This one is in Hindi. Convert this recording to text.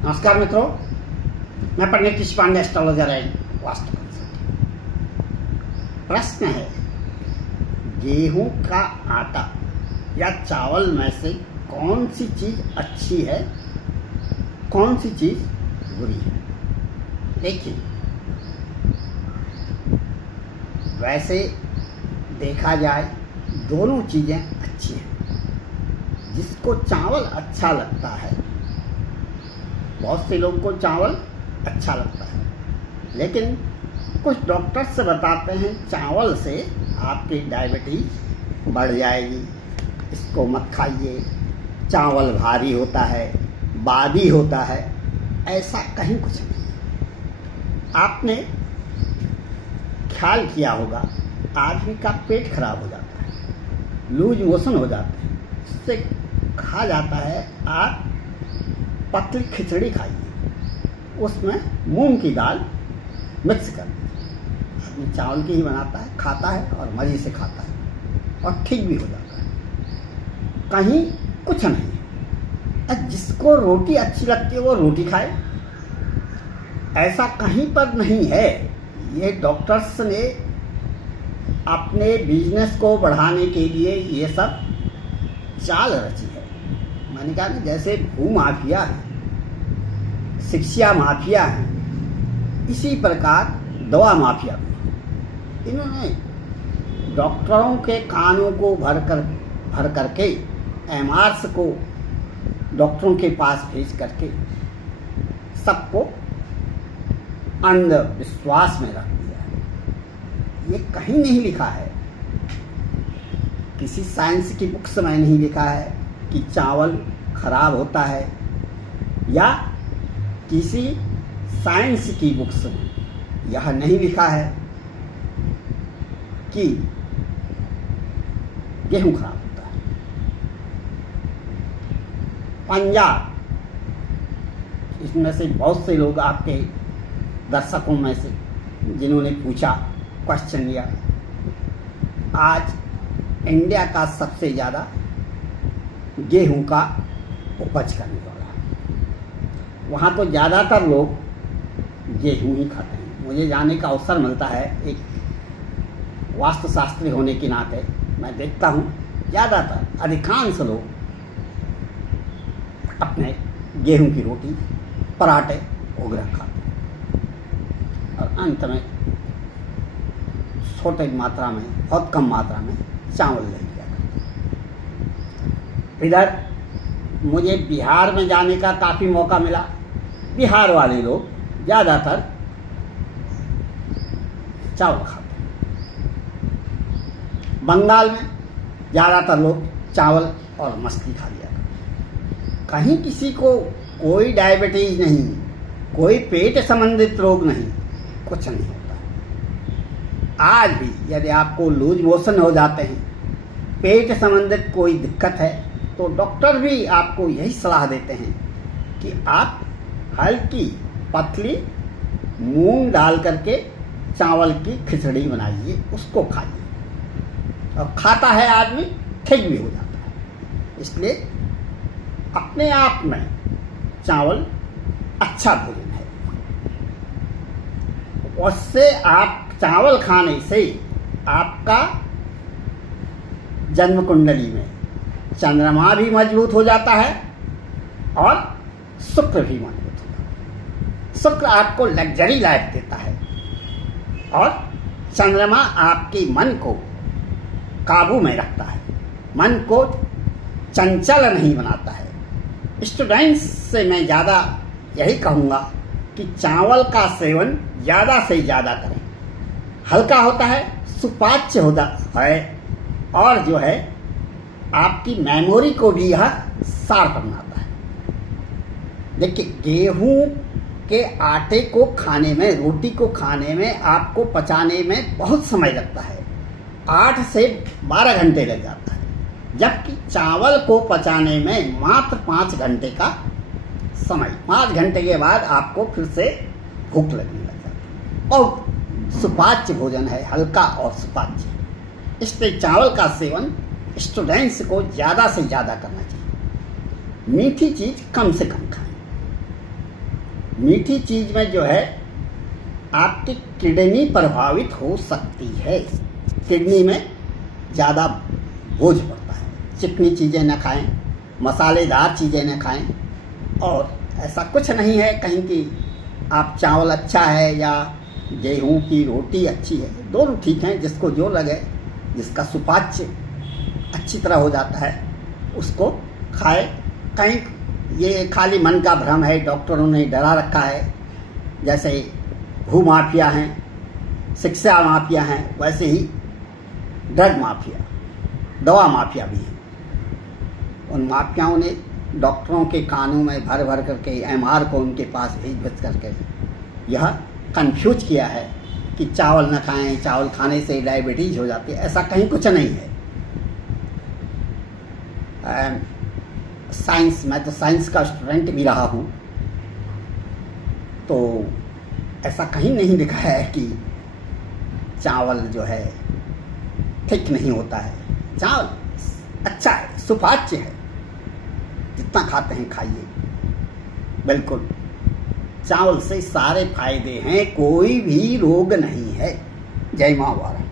नमस्कार मित्रों, मैं Pandit Krishi Pande, astrologer and vastu consultant. प्रश्न है, गेहूं का आटा या चावल में से कौन सी चीज़ अच्छी है, कौन सी चीज़ बुरी है? देखिए, वैसे देखा जाए दोनों चीज़ें अच्छी हैं। जिसको चावल अच्छा लगता है, बहुत से लोग को चावल अच्छा लगता है, लेकिन कुछ डॉक्टर्स बताते हैं चावल से आपकी डायबिटीज बढ़ जाएगी, इसको मत खाइए, चावल भारी होता है, बादी होता है। ऐसा कहीं कुछ नहीं है। आपने ख्याल किया होगा, आदमी का पेट खराब हो जाता है, लूज मोशन हो जाते हैं, इससे कहा जाता है आप पतली खिचड़ी खाइए, उसमें मूंग की दाल मिक्स कर दीजिए। आदमी चावल की ही बनाता है, खाता है और मज़े से खाता है और ठीक भी हो जाता है, कहीं कुछ नहीं है। जिसको रोटी अच्छी लगती है वो रोटी खाए, ऐसा कहीं पर नहीं है। ये डॉक्टर्स ने अपने बिजनेस को बढ़ाने के लिए ये सब चाल रची है। मैंने कहा ना, जैसे भूमाफिया है, शिक्षा माफिया है, इसी प्रकार दवा माफिया भी। इन्होंने डॉक्टरों के कानों को भर करके एमआरएस को डॉक्टरों के पास भेज करके सबको अंधविश्वास में रख दिया है। ये कहीं नहीं लिखा है, किसी साइंस की बुक्स में नहीं लिखा है कि चावल खराब होता है, या किसी साइंस की बुक्स में यह नहीं लिखा है कि गेहूं खराब होता है। पंजाब, इसमें से बहुत से लोग आपके दर्शकों में से जिन्होंने पूछा, क्वेश्चन लिया, आज इंडिया का सबसे ज़्यादा गेहूं का उपज करने वाला है। वहाँ तो ज़्यादातर लोग गेहूं ही खाते हैं। मुझे जाने का अवसर मिलता है, एक वास्तुशास्त्री होने के नाते मैं देखता हूँ ज़्यादातर अधिकांश लोग अपने गेहूं की रोटी, पराठे वगैरह खाते हैं और अंत में छोटी मात्रा में, बहुत कम मात्रा में चावल ले लिया करते। इधर मुझे बिहार में जाने का काफ़ी मौका मिला। बिहार वाले लोग ज़्यादातर चावल खाते हैं। बंगाल में ज़्यादातर लोग चावल और मछली खा लिया करते। कहीं किसी को कोई डायबिटीज नहीं, कोई पेट संबंधित रोग नहीं, कुछ नहीं होता। आज भी यदि आपको लूज मोशन हो जाते हैं, पेट संबंधित कोई दिक्कत है, तो डॉक्टर भी आपको यही सलाह देते हैं कि आप हल्की पतली मूंग डाल करके चावल की खिचड़ी बनाइए, उसको खाइए, और खाता है आदमी ठीक भी हो जाता है। इसलिए अपने आप में चावल अच्छा भोजन है। उससे आप चावल खाने से आपका जन्म कुंडली में चंद्रमा भी मजबूत हो जाता है और शुक्र भी मजबूत हो जाता है। शुक्र आपको लग्जरी लाइफ देता है और चंद्रमा आपके मन को काबू में रखता है, मन को चंचल नहीं बनाता है। स्टूडेंट्स से मैं ज़्यादा यही कहूँगा कि चावल का सेवन ज़्यादा से ज़्यादा करें। हल्का होता है, सुपाच्य होता है, और जो है आपकी मेमोरी को भी यह शार्प बनाता है। देखिए, गेहूं के आटे को खाने में, रोटी को खाने में, आपको पचाने में बहुत समय लगता है, 8 से 12 घंटे लग जाता है, जबकि चावल को पचाने में मात्र 5 घंटे का समय। 5 घंटे के बाद आपको फिर से भूख लगने लग जाती है और सुपाच्य भोजन है, हल्का और सुपाच्य। इसलिए चावल का सेवन स्टूडेंट्स को ज़्यादा से ज़्यादा करना चाहिए। मीठी चीज़ कम से कम खाएं। मीठी चीज़ में जो है आपकी किडनी प्रभावित हो सकती है। किडनी में ज़्यादा बोझ पड़ता है। चिकनी चीज़ें न खाएं, मसालेदार चीज़ें न खाएं। और ऐसा कुछ नहीं है कहीं कि आप चावल अच्छा है या गेहूं की रोटी अच्छी है, दोनों ठीक हैं। जिसको जो लगे, जिसका सुपाच्य अच्छी तरह हो जाता है उसको खाए। कहीं ये खाली मन का भ्रम है, डॉक्टरों ने डरा रखा है। जैसे भू माफिया हैं, शिक्षा माफिया हैं, वैसे ही ड्रग माफिया, दवा माफिया भी हैं। उन माफियाओं ने डॉक्टरों के कानों में भर भर करके एमआर को उनके पास भेज करके यह कंफ्यूज किया है कि चावल न खाएं, चावल खाने से डायबिटीज हो जाती है। ऐसा कहीं कुछ नहीं है। साइंस, मैं तो साइंस का स्टूडेंट भी रहा हूँ, तो ऐसा कहीं नहीं लिखा है कि चावल जो है ठीक नहीं होता है। चावल अच्छा है, सुपाच्य है, जितना खाते हैं खाइए। बिल्कुल, चावल से सारे फायदे हैं, कोई भी रोग नहीं है। जय माँ वारा।